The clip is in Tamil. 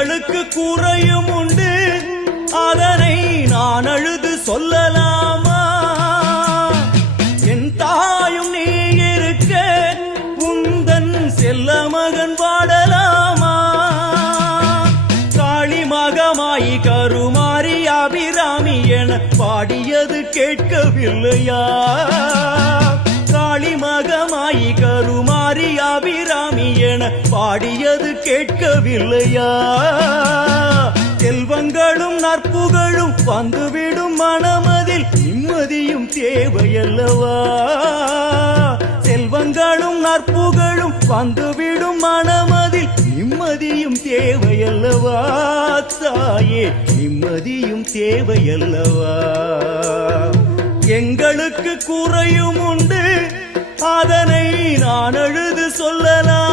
எங்களுக்கு குறையும் உண்டு, அதனை நான் அழுது சொல்லலாமா? என் தாயும் நீ இருக்க உந்தன் செல்ல மகன் பாடலாமா? காளி மகமாயி கருமாரி அபிராமி என பாடியது கேட்கவில்லையா? காளி மகமாயி கருமாரி அபிராமி என பாடியது கேட்கவில்லையா? செல்வங்களும் நற்புகழும் வந்துவிடும் மனமதில் நிம்மதியும் தேவையல்லவா? செல்வங்களும் நற்புகழும் வந்துவிடும் மனமதில் நிம்மதியும் தேவையல்லவா? தாயே நிம்மதியும் தேவையல்லவா? எங்களுக்கு குறையும் உண்டு, அதனை நான் அழுது சொல்லலாம்.